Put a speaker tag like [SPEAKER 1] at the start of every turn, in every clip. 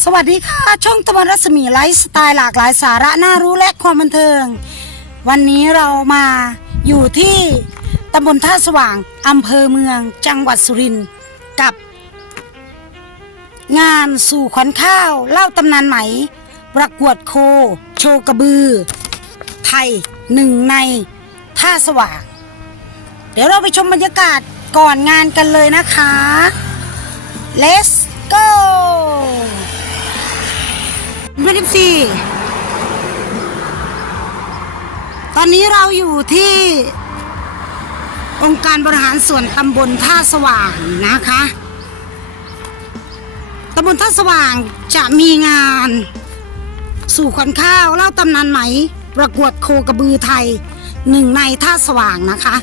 [SPEAKER 1] สวัสดีค่ะ ช่องตะวันรัศมีไลฟ์สไตล์หลากหลายสาระน่ารู้และความบันเทิง วันนี้เรามาอยู่ที่ตำบลท่าสว่างอำเภอเมืองจังหวัดสุรินทร์กับ งานสู่ขวัญข้าวเล่าตำนานไหม ประกวดโค โชกระบือ ไทยหนึ่งในท่าสว่าง เดี๋ยวเราไปชมบรรยากาศก่อนงานกันเลยนะคะ Let's go เบนซีตอนนี้เราอยู่ที่องค์การบริหารส่วนตำบลท่าสว่างนะคะตำบลท่าสว่างจะมีงาน สู่ขวัญข้าวเล่าตำนานไหม ประกวดโคกระบือไทยหนึ่งในท่าสว่างนะคะ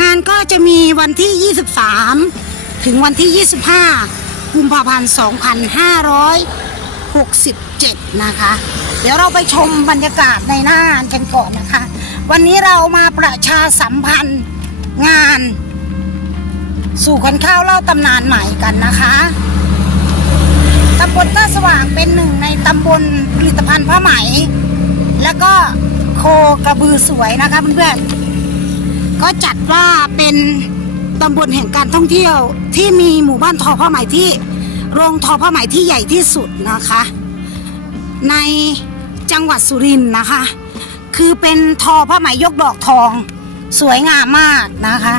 [SPEAKER 1] งานก็จะมีวันที่ 23 ถึงวันที่ 25 กุมภาพันธ์ 67 นะคะ เดี๋ยวเราไปชมบรรยากาศในหน้างานกันก่อนนะคะ วันนี้เรามาประชาสัมพันธ์งาน สู่ขวัญข้าวเล่าตำนานใหม่กันนะคะตำบลท่าสว่างเป็นหนึ่งในตำบลผลิตภัณฑ์ผ้าไหม แล้วก็โคกระบือสวยนะคะเพื่อนๆก็จัดว่าเป็นตำบลแห่งการท่องเที่ยวที่มีหมู่บ้านทอผ้าไหมที่ โรงทอผ้าไหมที่ใหญ่ที่สุดนะคะ ในจังหวัดสุรินทร์นะคะ คือเป็นทอผ้าไหมยกดอกทอง สวยงามมากนะคะ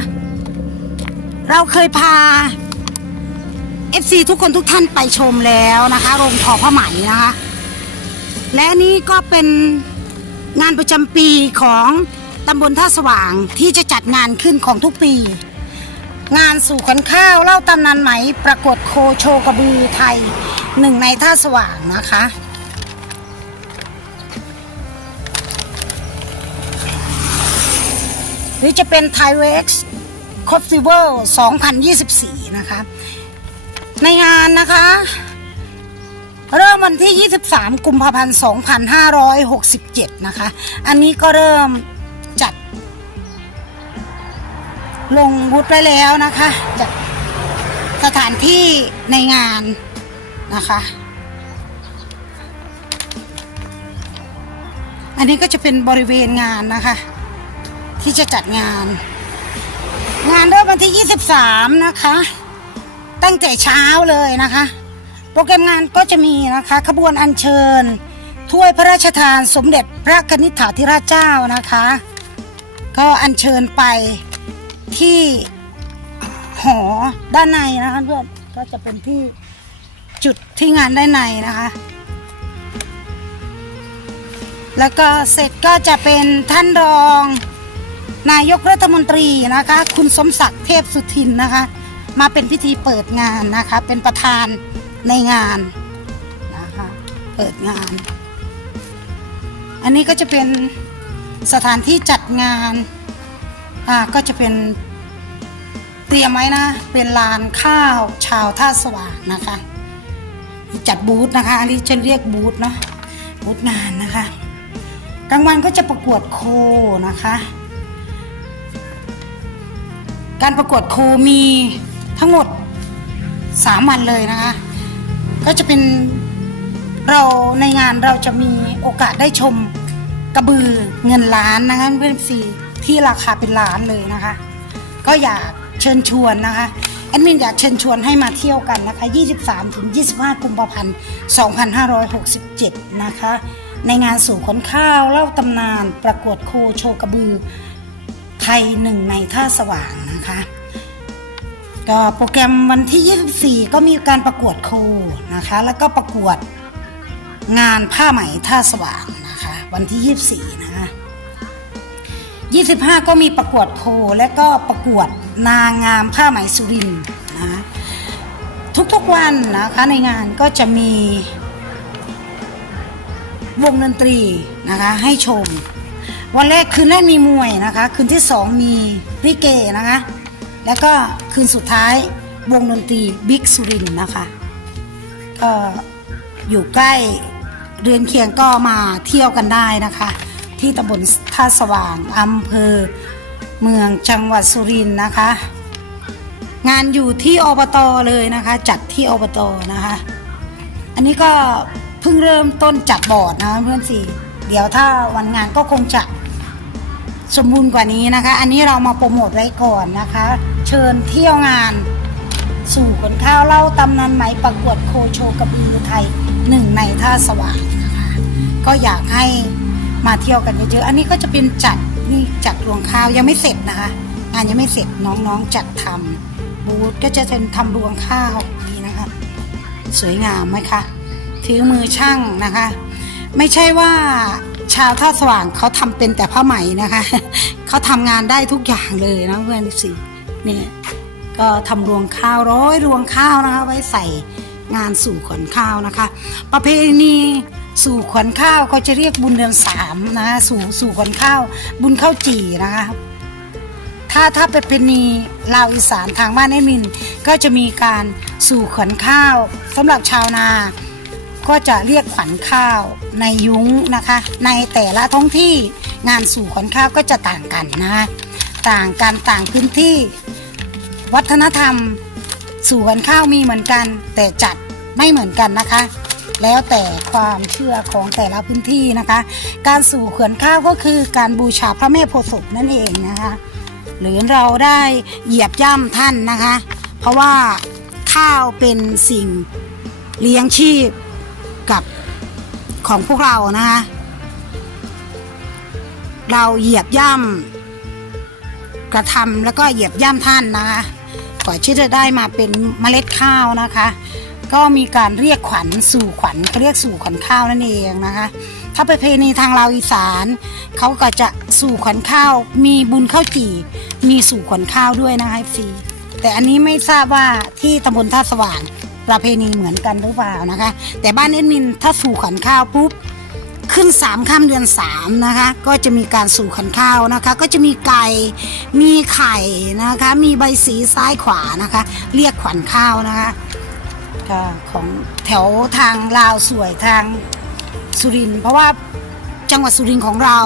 [SPEAKER 1] เราเคยพา FC ทุกคนทุกท่านไปชมแล้วนะคะ โรงทอผ้าไหมนะคะ และนี่ก็เป็นงานประจำปีของตำบลท่าสว่างที่จะจัดงานขึ้นของทุกปี งานสู่ขวัญข้าวเล่าตำนานไหมประกวดโคโชกระบือไทยหนึ่งในท่าสว่างนะคะ หรือจะเป็นไทเว็กซ์คอฟฟิเวล2024 นะคะ ในงานนะคะ เริ่มวันที่ 23 กุมภาพันธ์ 2567 นะคะ อันนี้ก็เริ่ม ลงวุฒิไว้แล้วนะคะจัดสถานที่ในงานนะคะ อันนี้ก็จะเป็นบริเวณงานนะคะ ที่จะจัดงาน งานเริ่มวันที่ 23 นะคะ ตั้งแต่เช้าเลยนะคะ โปรแกรมงานก็จะมีนะคะ ขบวนอัญเชิญ ถ้วยพระราชทานสมเด็จพระนิษฐาธิราชเจ้านะคะ ก็อัญเชิญไป ที่หอด้านในนะคะเพื่อนก็จะเป็นที่จุดที่งานด้านในนะคะ แล้วก็เสร็จก็จะเป็นท่านรอง นายกรัฐมนตรีนะคะ คุณสมศักดิ์เทพสุทินนะคะ มาเป็นพิธีเปิดงานนะคะ เป็นประธานในงานนะคะ เปิดงาน อันนี้ก็จะเป็นสถานที่จัดงาน อ่าก็จะเป็นเตรียมไว้นะ เป็นลานข้าวชาวท่าสว่างนะคะ จัดบูธนะคะ อันนี้จะเรียกบูธเนาะบูธงานนะคะกลางวันก็จะประกวดโคนะคะ การประกวดโคมีทั้งหมด 3 วันเลยนะคะ ก็จะเป็นเราในงานเราจะมีโอกาสได้ชมกระบือเงินล้านนะคะเพื่อนสี่ ที่ราคาเป็นล้านเลยนะคะ ก็อยากเชิญชวนนะคะแอดมินอยากเชิญชวนให้มาเที่ยวกันนะคะ 23ถึง25 กุมภาพันธ์ 2567 นะคะ ในงานสู่ขนข้าวเล่าตำนาน ประกวดโคโชกระบือ ไทยหนึ่งในท่าสว่างนะคะก็โปรแกรมวันที่ 24 ก็มีการประกวดโคนะคะ แล้วก็ประกวดงานผ้าไหมท่าสว่างนะคะ วันที่ 24 นะ 25 ก็มีประกวดโคและก็ประกวดนางงามผ้าไหมสุรินทร์นะทุกๆวันนะคะในงานก็จะมีวงดนตรีนะคะให้ชม วันแรกคืนแรกมีมวยนะคะ คืนที่สองมีริเกนะคะ แล้วก็คืนสุดท้ายวงดนตรีบิ๊กสุรินนะคะก็อยู่ใกล้เรือนเคียงก็มาเที่ยวกันได้นะคะ ที่ตำบลท่าสว่างอำเภอเมืองจังหวัดสุรินทร์นะคะ งานอยู่ที่อบตเลยนะคะ จัดที่อบตนะคะ อันนี้ก็เพิ่งเริ่มต้นจัดบอร์ดนะเพื่อนสี่เดี๋ยวถ้าวันงานก็คงจะสมบูรณ์กว่านี้นะคะ อันนี้เรามาโปรโมทไว้ก่อนนะคะ เชิญเที่ยวงานสู่ขนข้าวเล่าตำนานไหมประกวดโคโชกระบือไทยหนึ่งในท่าสว่างนะคะ ก็อยากให้ มาเที่ยวกันเยอะๆ อันนี้ก็จะเป็นจัดนี่จัดรวงข้าวยังไม่เสร็จนะคะงานยังไม่เสร็จน้องๆจัดทำบูธก็จะเป็นทำรวงข้าวนี่นะคะ สวยงามไหมคะถือมือช่างนะคะ ไม่ใช่ว่าชาวท่าสว่างเขาทำเป็นแต่ผ้าไหมนะคะเขาทำงานได้ทุกอย่างเลยนะเพื่อนสิเนี่ยก็ทำรวงข้าวร้อยรวงข้าวนะคะ ไว้ใส่งานสู่ขวัญข้าวนะคะ ประเพณี สู่ขวัญข้าวเขาจะเรียกบุญเดือนสามนะคะสู่สู่ขวัญข้าว บุญข้าวจี่นะคะถ้าถ้าเป็นเพณีลาวอีสานทางบ้านแอมิน ก็จะมีการสู่ขวัญข้าวสำหรับชาวนาก็จะเรียกขวัญข้าวในยุ้งนะคะ ในแต่ละท้องที่งานสู่ขวัญข้าวก็จะต่างกันนะคะต่างกันต่างพื้นที่ วัฒนธรรม สู่ขวัญข้าวมีเหมือนกัน แต่จัดไม่เหมือนกันนะคะ แล้วแต่ความเชื่อของแต่ละพื้นที่นะคะ การสู่เขวัญข้าวก็คือการบูชาพระแม่โพธิ์ศพนั่นเองนะคะ หรือเราได้เหยียบย่ำท่านนะคะ เพราะว่าข้าวเป็นสิ่งเลี้ยงชีพกับของพวกเรานะคะ เราเหยียบย่ำกระทำแล้วก็เหยียบย่ำท่านนะคะกว่าที่จะได้มาเป็นเมล็ดข้าวนะคะ ก็มีการเรียกขวัญสู่ขวัญเขาเรียกสู่ขวัญข้าวนั่นเองนะคะ ถ้าประเพณีทางเราวอีสานเขาก็จะสู่ขวัญข้าว มีบุญข้าวจี่มีสู่ขวัญข้าวด้วยนะคะฟรีแต่อันนี้ไม่ทราบว่าที่ตำบลท่าสว่างประเพณีเหมือนกันหรือเปล่านะคะ แต่บ้านเอ็ดมินถ้าสู่ขวัญข้าวปุ๊บขึ้นสามค่ำเดือนสามนะคะก็จะมีการสู่ขันข้าวนะคะ ก็จะมีไก่มีไข่นะคะ มีใบสีซ้ายขวานะคะ เรียกขวัญข้าวนะคะ ก็ของแถวทางลาวสวยทางสุรินทร์เพราะว่าจังหวัดสุรินทร์ของเรา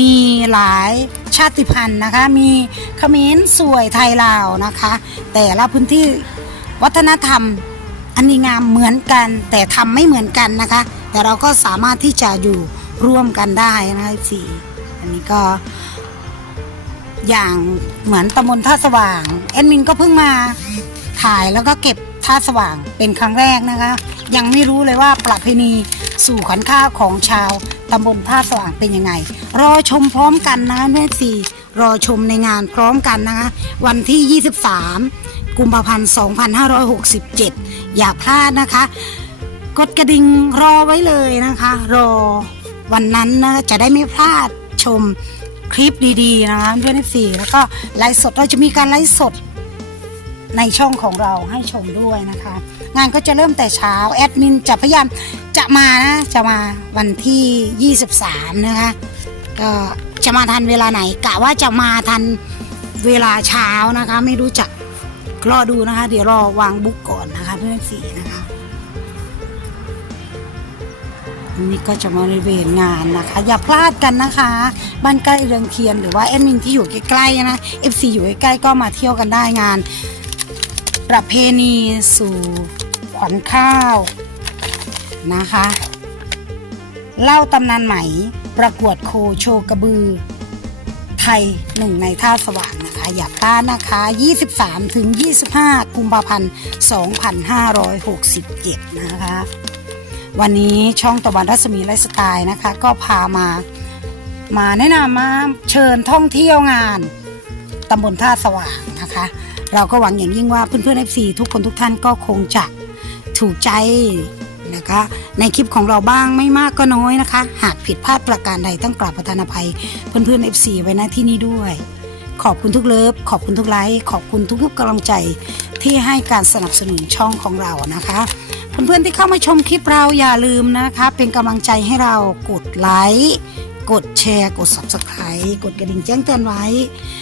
[SPEAKER 1] มีหลายชาติพันธุ์นะคะ มีเขมรสวยไทยลาวนะคะ แต่ละพื้นที่วัฒนธรรมอันนี้งามเหมือนกัน แต่ทำไม่เหมือนกันนะคะ แต่เราก็สามารถที่จะอยู่ร่วมกันได้นะคะสี่อันนี้ก็ อย่างเหมือนตำบลท่าสว่างแอดมินก็เพิ่งมาถ่ายแล้วก็เก็บ ท่าสว่างเป็นครั้งแรกนะคะ ยังไม่รู้เลยว่าประเพณีสู่ขวัญข้าวของชาวตำบลท่าสว่างเป็นยังไง รอชมพร้อมกันนะคะแม่สี่รอชมในงานพร้อมกันนะคะ วันที่ 23 กุมภาพันธ์ 2567 อย่าพลาดนะคะ กดกระดิ่งรอไว้เลยนะคะ รอวันนั้นนะจะได้ไม่พลาดชมคลิปดีๆนะคะเพื่อนสี่แล้วก็ไลฟ์สดเราจะมีการไลฟ์สด ในช่องของเราให้ชมด้วยนะคะ งานก็จะเริ่มแต่เช้าแอดมินจะพยายามจะมานะ จะมาวันที่ 23 นะคะก็จะมาทันเวลาไหนกะว่าจะมาทันเวลาเช้านะคะ ไม่รู้จะรอดูนะคะ เดี๋ยวรอวางบุ๊กก่อนนะคะเพื่อนสีนะคะนนี้ก็จะมาบริเวณงานนะคะ อย่าพลาดกันนะคะบ้านใกล้เรืองเคียนหรือว่าแอดมินที่อยู่ใกล้ๆนะ FC อยู่ใกล้ๆก็มาเที่ยวกันได้งาน ประเพณีสู่ขวัญข้าวนะคะ เล่าตำนานไหมประกวดโคโชกระบือ ไทยหนึ่งในท่าสว่างนะคะอย่าพลาดนะคะ 23ถึง25กุมภาพันธ์2567นะคะ วันนี้ช่องตะวันรัศมีไลฟ์สไตล์นะคะ ก็พามา มาแนะนำมาเชิญท่องเที่ยวงานตำบลท่าสว่างนะคะ เราก็หวังอย่างยิ่งว่าเพื่อนๆ FC ทุกคนทุกท่านก็คงจะถูกใจนะคะในคลิปของเราบ้างไม่มากก็น้อยนะคะ หากผิดพลาดประการใดต้องกราบประทานอภัย เพื่อนๆ FC ไว้ณที่นี้ด้วย ขอบคุณทุกเลิฟ ขอบคุณทุกไลค์ขอบคุณทุกๆกำลังใจที่ให้การสนับสนุนช่องของเรานะคะเพื่อนๆที่เข้ามาชมคลิปเราอย่าลืมนะคะ เป็นกำลังใจให้เรากดไลค์ กดแชร์ กด subscribe กดกระดิ่งแจ้งเตือนไว้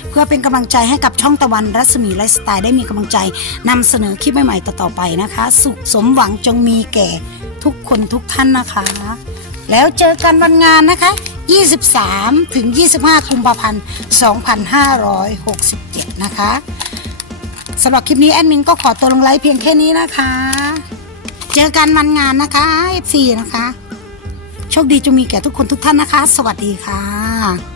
[SPEAKER 1] เพื่อเป็นกำลังใจให้กับช่องตะวันรัศมีไลฟ์สไตล์ได้มีกำลังใจนำเสนอคลิปใหม่ๆต่อๆไปนะคะ สุขสมหวังจงมีแก่ทุกคนทุกท่านนะคะ แล้วเจอกันวันงานนะคะ 23 ถึง 25กุมภาพันธ์ 2567 นะคะสำหรับคลิปนี้แอดมินก็ขอตัวลงไลฟ์เพียงแค่นี้นะคะ เจอกันวันงานนะคะ FC นะคะ โชคดีจงมีแก่ทุกคนทุกท่านนะคะ สวัสดีค่ะ